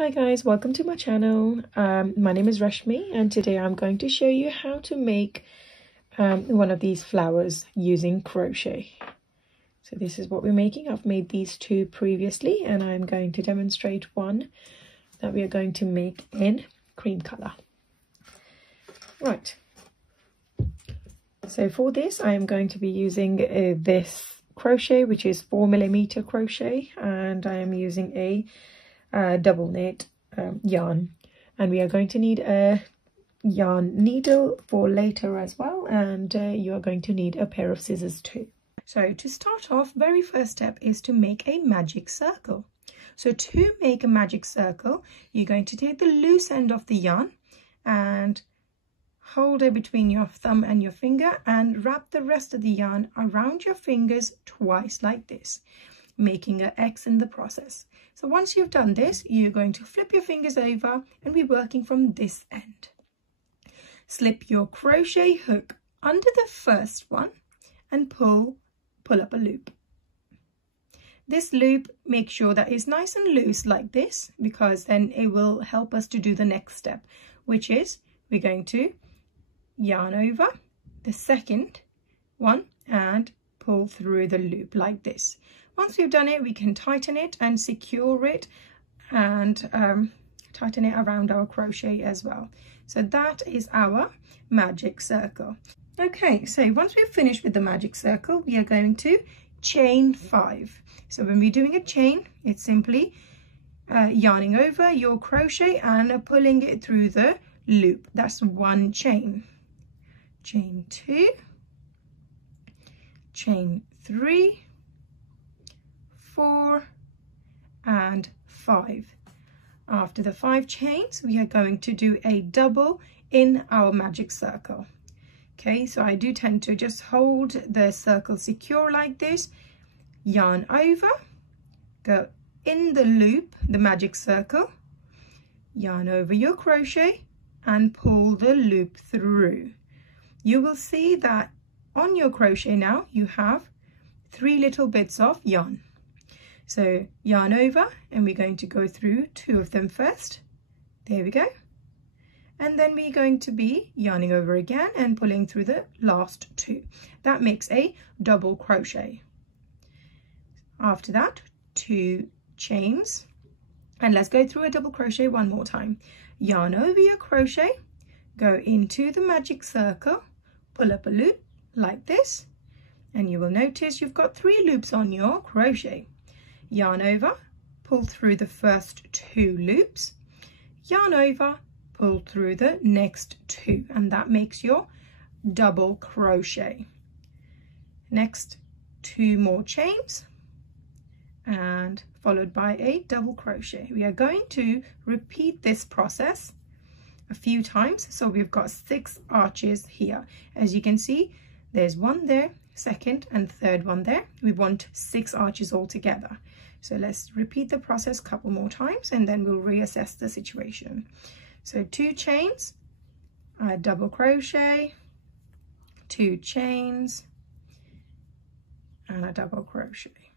Hi guys, welcome to my channel. My name is Rashmi and today I'm going to show you how to make one of these flowers using crochet. So this is what we're making. I've made these two previously and I'm going to demonstrate one that we are going to make in cream color. Right, so for this I am going to be using this crochet, which is 4mm crochet, and I am using a double knit yarn, and we are going to need a yarn needle for later as well, and you are going to need a pair of scissors too. So to start off, very first step is to make a magic circle. So to make a magic circle, you're going to take the loose end of the yarn and hold it between your thumb and your finger and wrap the rest of the yarn around your fingers twice like this, making an X in the process. So once you've done this, you're going to flip your fingers over and be working from this end. Slip your crochet hook under the first one and pull up a loop. This loop, make sure that it's nice and loose like this, because then it will help us to do the next step, which is we're going to yarn over the second one and pull through the loop like this. Once we've done it, we can tighten it and secure it and tighten it around our crochet as well. So that is our magic circle. Okay, so once we've finished with the magic circle, we are going to chain 5. So when we're doing a chain, it's simply yarning over your crochet and pulling it through the loop. That's one chain. Chain 2, chain 3, 4 and 5. After the 5 chains, we are going to do a double in our magic circle. Okay, so I do tend to just hold the circle secure like this, yarn over, go in the loop, the magic circle, yarn over your crochet and pull the loop through. You will see that on your crochet now you have 3 little bits of yarn. So yarn over, and we're going to go through 2 of them first. There we go. And then we're going to be yarning over again and pulling through the last 2. That makes a double crochet. After that, 2 chains. And let's go through a double crochet one more time. Yarn over your crochet, go into the magic circle, pull up a loop like this, and you will notice you've got 3 loops on your crochet. Yarn over, pull through the first 2 loops, yarn over, pull through the next 2, and that makes your double crochet. Next 2 more chains and followed by a double crochet. We are going to repeat this process a few times, so we've got 6 arches here. As you can see, there's 1 there, second and third one there. We want 6 arches all together. So let's repeat the process a couple more times and then we'll reassess the situation. So 2 chains, a double crochet, 2 chains and a double crochet.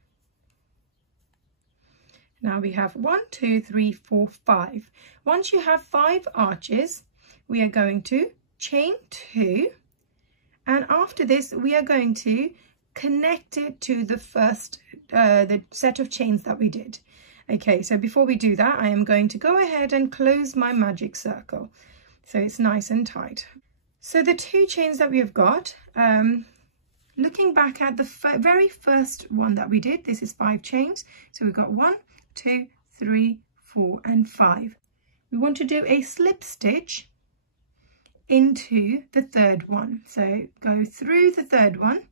Now we have 1, 2, 3, 4, 5. Once you have 5 arches, we are going to chain 2, and after this we are going to connect it to the first the set of chains that we did. Okay, so before we do that, I am going to go ahead and close my magic circle so it's nice and tight. So the 2 chains that we have got, looking back at the very first one that we did, this is 5 chains. So we've got 1, 2, 3, 4 and 5. We want to do a slip stitch into the third one. So go through the third one,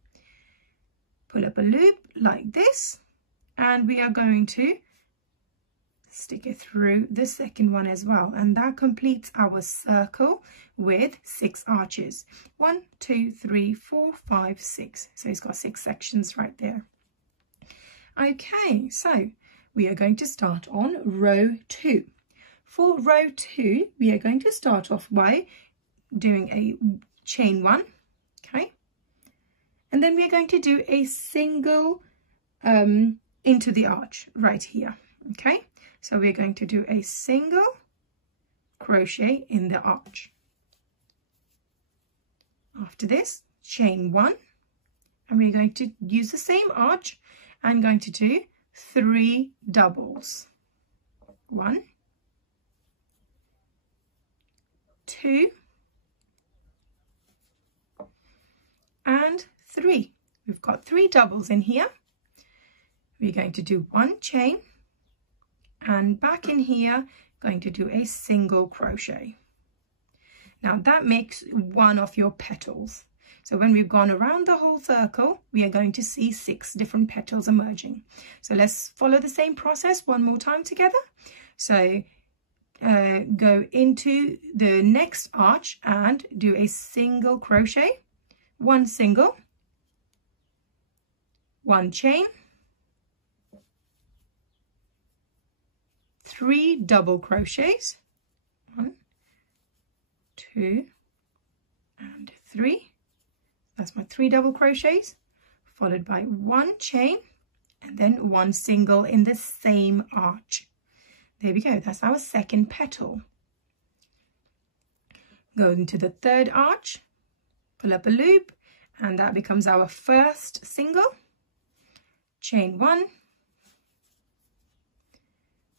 pull up a loop like this, and we are going to stick it through the second one as well, and that completes our circle with 6 arches. 1, 2, 3, 4, 5, 6. So it's got 6 sections right there. Okay, so we are going to start on row 2. For row 2, we are going to start off by doing a chain 1, okay, and then we are going to do a single into the arch right here. Okay, So we're going to do a single crochet in the arch. After this, chain 1, and we're going to use the same arch and going to do 3 doubles. 1, 2, and 3. We've got 3 doubles in here. We're going to do 1 chain, and back in here going to do a single crochet. Now that makes one of your petals. So when we've gone around the whole circle, we are going to see 6 different petals emerging. So let's follow the same process one more time together. So go into the next arch and do a single crochet, 1 single, 1 chain, 3 double crochets, 1, 2, and 3. That's my 3 double crochets, followed by 1 chain, and then 1 single in the same arch. There we go, that's our second petal. Go into the third arch, pull up a loop, and that becomes our first single. Chain 1,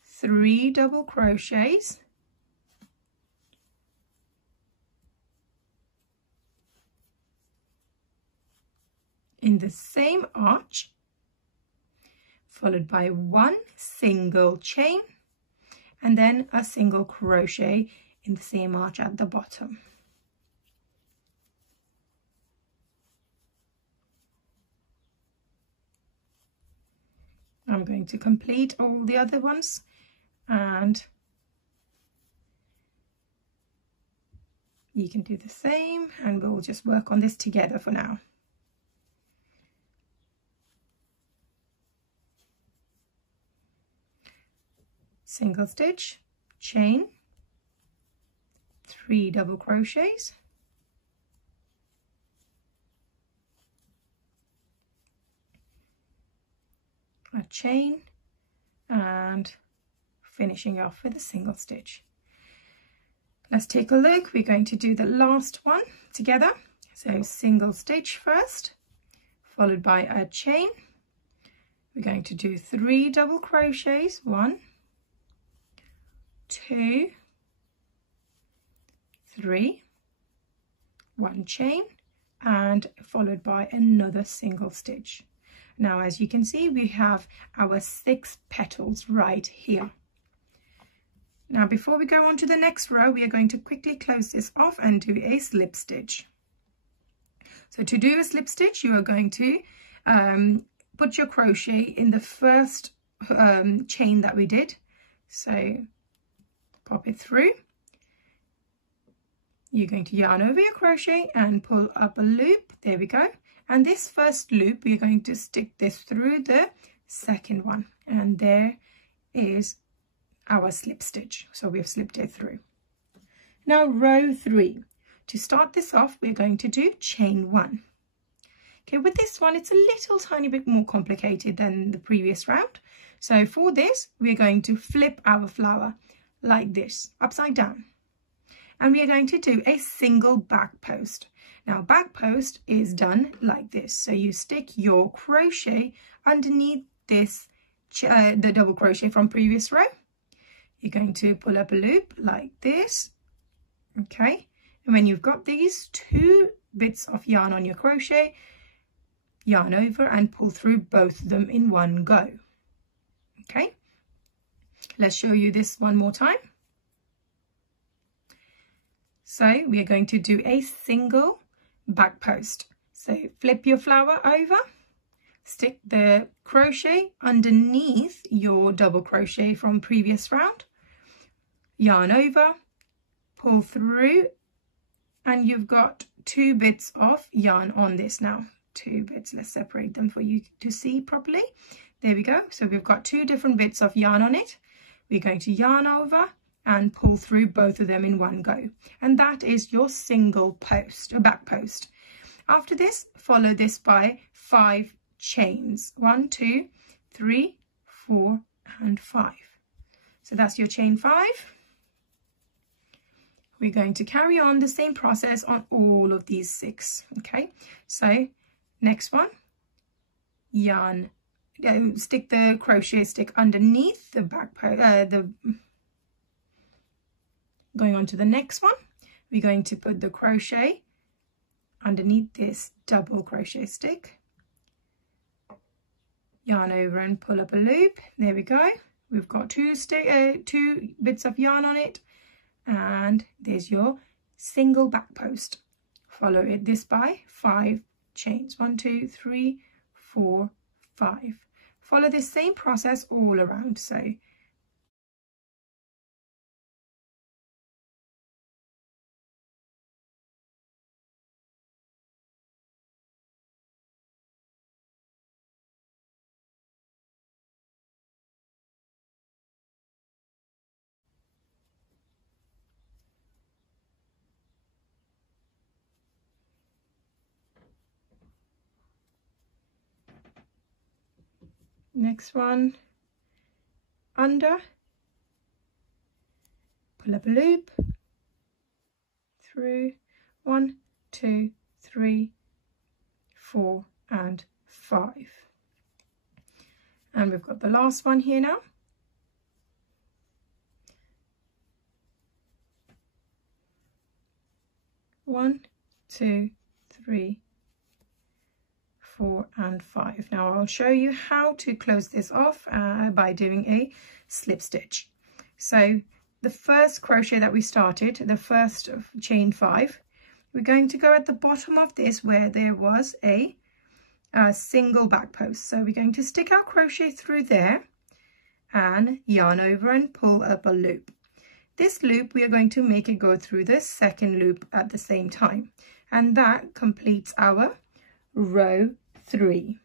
3 double crochets, in the same arch, followed by 1 single chain, and then a single crochet in the same arch at the bottom. I'm going to complete all the other ones, and you can do the same, and we'll just work on this together for now. Single stitch, chain, 3 double crochets, a chain, and finishing off with a single stitch. Let's take a look. We're going to do the last one together. So single stitch first, followed by a chain. We're going to do 3 double crochets, 1, 2, 3, 1 chain, and followed by another single stitch. Now, as you can see, we have our 6 petals right here. Now, before we go on to the next row, we are going to quickly close this off and do a slip stitch. So to do a slip stitch, you are going to put your crochet in the first chain that we did. So pop it through. You're going to yarn over your crochet and pull up a loop. There we go. And this first loop, we're going to stick this through the second one. And there is our slip stitch. So we've slipped it through. Now row 3. To start this off, we're going to do chain 1. Okay, with this one, it's a little tiny bit more complicated than the previous round. So for this, we're going to flip our flower like this, upside down. And we are going to do a single back post. Now back post is done like this. So you stick your crochet underneath this, the double crochet from previous row. You're going to pull up a loop like this. Okay. And when you've got these 2 bits of yarn on your crochet, yarn over and pull through both of them in one go. Okay. Let's show you this one more time. So we are going to do a single back post. So flip your flower over, stick the crochet underneath your double crochet from previous round, yarn over, pull through, and you've got 2 bits of yarn on this now. 2 bits, let's separate them for you to see properly. There we go. So we've got 2 different bits of yarn on it. We're going to yarn over and pull through both of them in one go. And that is your single post, or back post. After this, follow this by 5 chains. 1, 2, 3, 4, and 5. So that's your chain 5. We're going to carry on the same process on all of these 6. Okay, so next one, yarn, stick the crochet stick underneath the back post, going on to the next one, we're going to put the crochet underneath this double crochet stick, yarn over and pull up a loop. There we go. We've got two bits of yarn on it, and there's your single back post. Follow this by 5 chains. 1, 2, 3, 4, 5. Follow this same process all around. So next one, under, pull up a loop, through, 1, 2, 3, 4 and 5. And we've got the last one here now. One, 2, 3, 4 and 5. Now I'll show you how to close this off by doing a slip stitch. So the first crochet that we started, the first of chain 5, we're going to go at the bottom of this where there was a single back post. So we're going to stick our crochet through there and yarn over and pull up a loop. This loop we are going to make it go through the second loop at the same time, and that completes our row 3.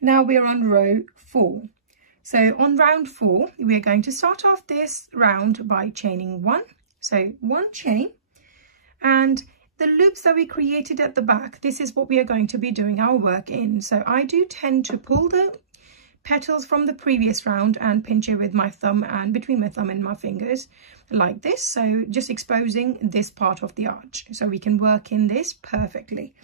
Now we are on row 4. So on round 4 we are going to start off this round by chaining 1. So 1 chain, and the loops that we created at the back, this is what we are going to be doing our work in. So I do tend to pull the petals from the previous round and pinch it with my thumb and between my thumb and my fingers like this, so just exposing this part of the arch so we can work in this perfectly.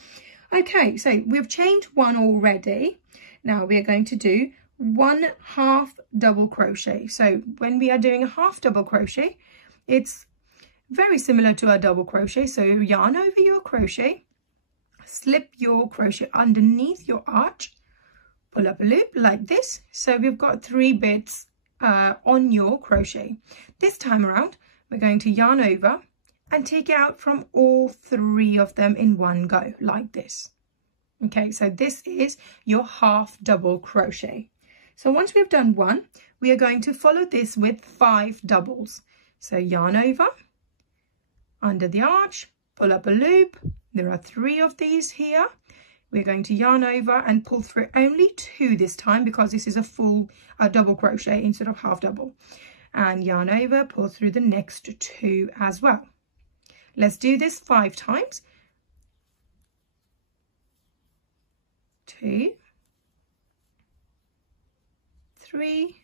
Okay, so we've chained 1 already. Now we are going to do 1 half double crochet. So when we are doing a half double crochet, it's very similar to a double crochet. So yarn over your crochet, slip your crochet underneath your arch, pull up a loop like this. So we've got 3 bits on your crochet. This time around we're going to yarn over and take it out from all 3 of them in one go like this. Okay, so this is your half double crochet. So once we've done 1, we are going to follow this with 5 doubles. So yarn over, under the arch, pull up a loop. There are 3 of these here. We're going to yarn over and pull through only 2 this time because this is a full double crochet instead of half double. And yarn over, pull through the next 2 as well. Let's do this 5 times. 2, 3,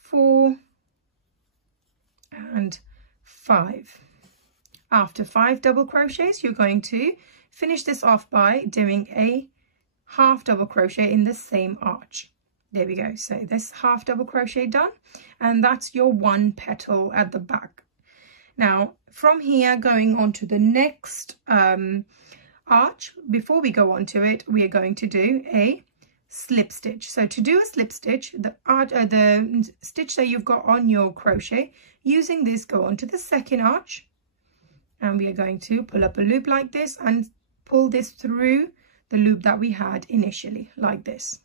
4 and 5. After 5 double crochets, you're going to finish this off by doing a half double crochet in the same arch. There we go. So this half double crochet done, and that's your 1 petal at the back. Now from here going on to the next arch, before we go on to it, we are going to do a slip stitch. So to do a slip stitch, the stitch that you've got on your crochet, using this, go on to the second arch, and we are going to pull up a loop like this and pull this through the loop that we had initially like this.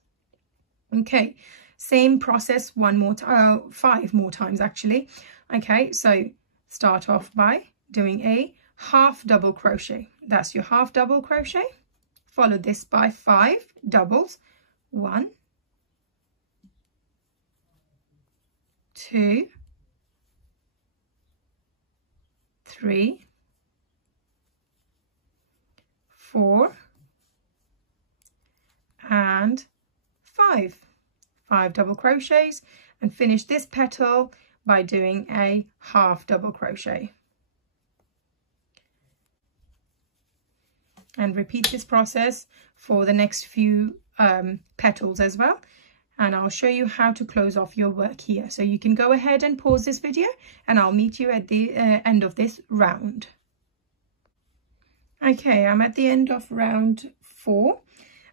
Okay, same process 5 more times actually. Okay, so start off by doing a half double crochet. That's your half double crochet. Follow this by 5 doubles. 1, 2, 3, 4 and 5 double crochets, and finish this petal by doing a half double crochet. And repeat this process for the next few petals as well. And I'll show you how to close off your work here. So you can go ahead and pause this video, and I'll meet you at the end of this round. Okay, I'm at the end of round 4,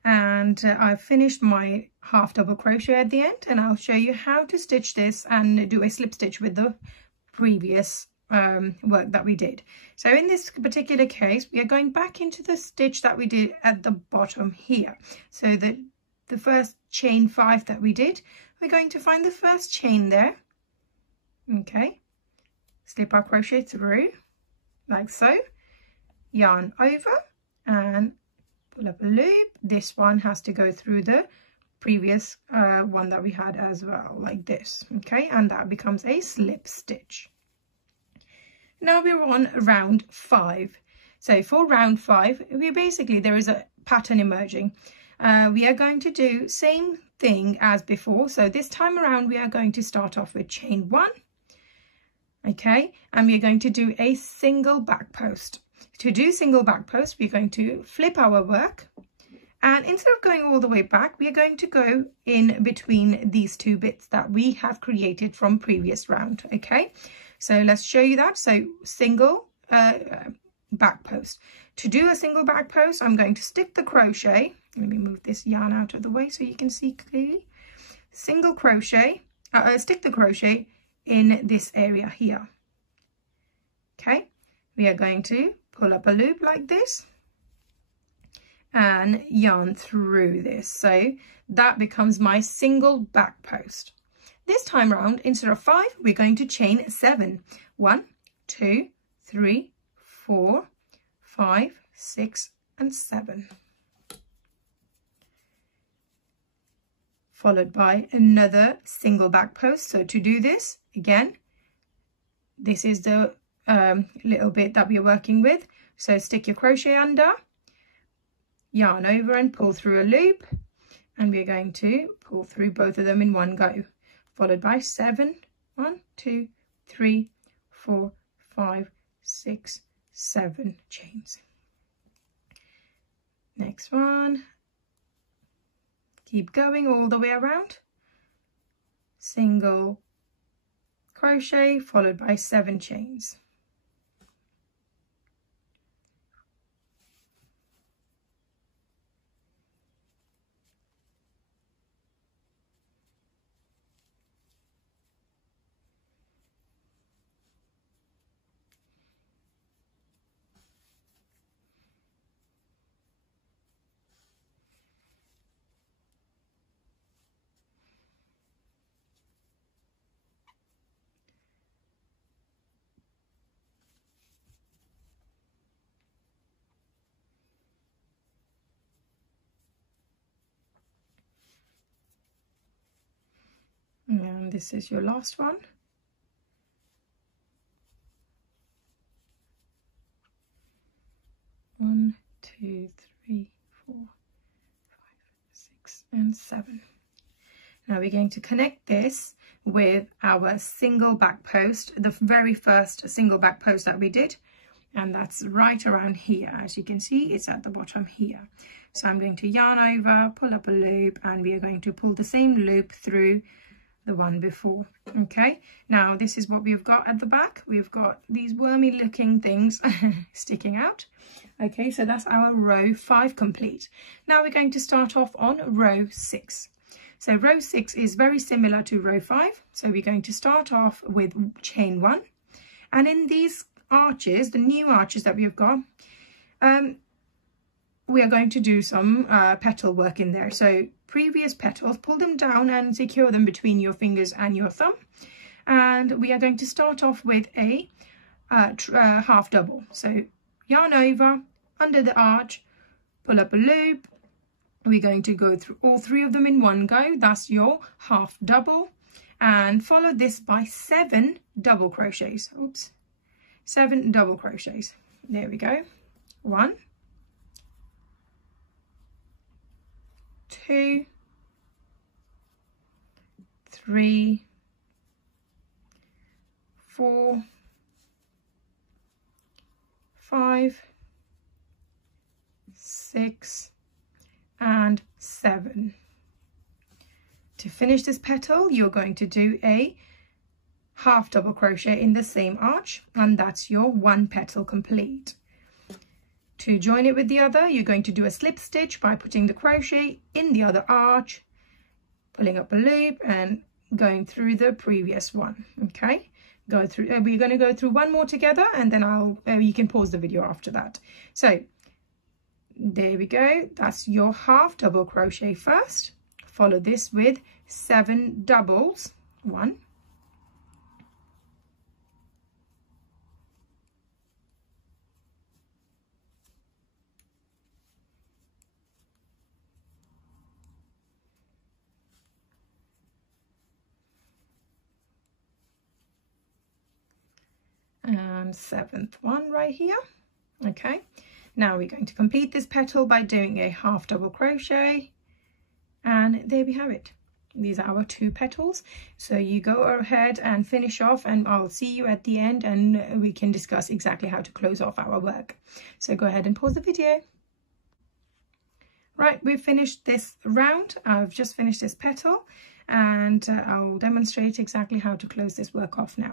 and I've finished my half double crochet at the end, and I'll show you how to stitch this and do a slip stitch with the previous work that we did. So in this particular case, we are going back into the stitch that we did at the bottom here. So the first chain 5 that we did, we're going to find the first chain there. Okay, slip our crochet through like so, yarn over and pull up a loop. This one has to go through the previous one that we had as well, like this. Okay, and that becomes a slip stitch. Now we're on round 5. So for round 5, there is a pattern emerging. We are going to do same thing as before. So this time around, we are going to start off with chain 1. Okay, and we are going to do a single back post. To do single back post, we're going to flip our work, and instead of going all the way back, we are going to go in between these 2 bits that we have created from previous round. Okay, so let's show you that. So single back post. To do a single back post, I'm going to stick the crochet. Let me move this yarn out of the way so you can see clearly. Single crochet, stick the crochet in this area here. Okay, we are going to pull up a loop like this and yarn through this. So that becomes my single back post. This time round, instead of 5, we're going to chain 7. 1, 2, 3, 4, 5, 6, and 7. Followed by another single back post. So to do this, again, this is the little bit that we're working with. So stick your crochet under, yarn over and pull through a loop, and we're going to pull through both of them in one go, followed by 7. 1, 2, 3, 4, 5, 6, 7 chains. Next one. Keep going all the way around. Single crochet followed by 7 chains. And this is your last one. One, 2, 3, 4, 5, 6, and 7. Now we're going to connect this with our single back post, the very first single back post that we did, and that's right around here. As you can see, it's at the bottom here. So I'm going to yarn over, pull up a loop, and we are going to pull the same loop through the one before. Okay, now this is what we've got at the back. We've got these wormy looking things sticking out. Okay, so that's our row 5 complete. Now we're going to start off on row 6. So row 6 is very similar to row 5. So we're going to start off with chain 1, and in these arches, the new arches that we've got, we are going to do some petal work in there. So previous petals, pull them down and secure them between your fingers and your thumb. And we are going to start off with a half double. So yarn over, under the arch, pull up a loop. We're going to go through all 3 of them in one go. That's your half double. And follow this by 7 double crochets. Oops. 7 double crochets. There we go. 1, 2, 3, 4, 5, 6 and 7. To finish this petal, you're going to do a half double crochet in the same arch, and that's your one petal complete. To join it with the other, you're going to do a slip stitch by putting the crochet in the other arch, pulling up a loop and going through the previous one. Okay, go through. We're going to go through one more together, and then you can pause the video after that. So there we go. That's your half double crochet first. Follow this with 7 doubles. 1, 7th one right here. Okay, now we're going to complete this petal by doing a half double crochet, and there we have it. These are our 2 petals. So you go ahead and finish off, and I'll see you at the end and we can discuss exactly how to close off our work. So go ahead and pause the video. Right, we've finished this round. I've just finished this petal, and I'll demonstrate exactly how to close this work off now.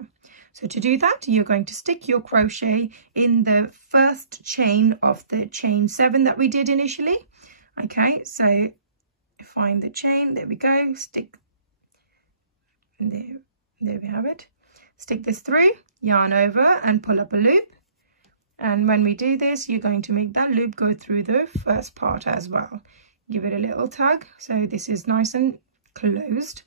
So to do that, you're going to stick your crochet in the first chain of the chain 7 that we did initially. Okay, so find the chain, there we go, stick, there we have it. Stick this through, yarn over and pull up a loop. And when we do this, you're going to make that loop go through the first part as well. Give it a little tug so this is nice and closed.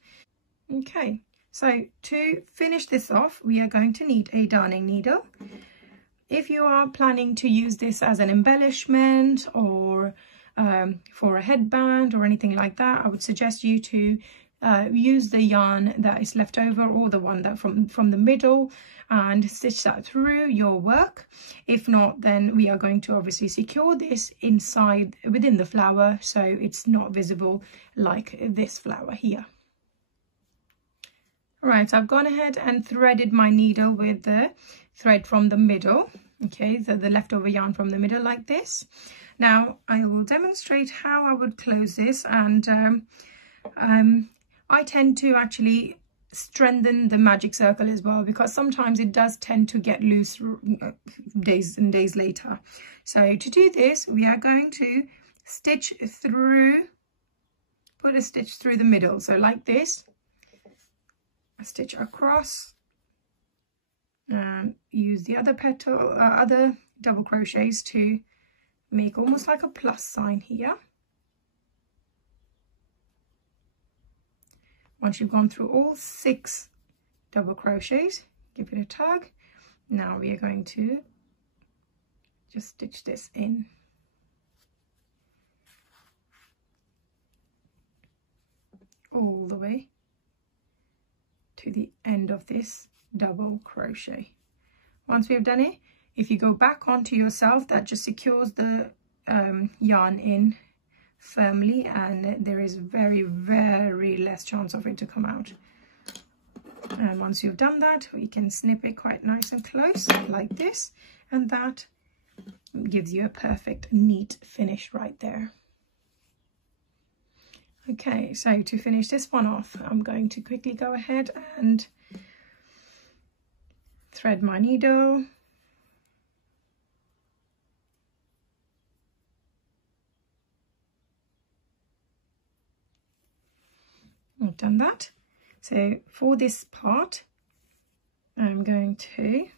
Okay, so to finish this off, we are going to need a darning needle. If you are planning to use this as an embellishment or for a headband or anything like that, I would suggest you to use the yarn that is left over, or the one that from the middle, and stitch that through your work. If not, then we are going to obviously secure this inside within the flower so it's not visible like this flower here. Right, I've gone ahead and threaded my needle with the thread from the middle. Okay, so the leftover yarn from the middle like this. Now I will demonstrate how I would close this, and I tend to actually strengthen the magic circle as well, because sometimes it does tend to get loose days and days later. So to do this, we are going to stitch through, put a stitch through the middle, so like this, a stitch across, and use the other petal, other double crochets to make almost like a plus sign here. Once you've gone through all 6 double crochets, give it a tug. Now we are going to just stitch this in. All the way to the end of this double crochet. Once we've done it, if you go back onto yourself, that just secures the yarn in firmly, and there is very, very less chance of it to come out. And once you've done that, we can snip it quite nice and close like this, and that gives you a perfect neat finish right there. Okay, so to finish this one off, I'm going to quickly go ahead and thread my needle. I've done that. So for this part, I'm going to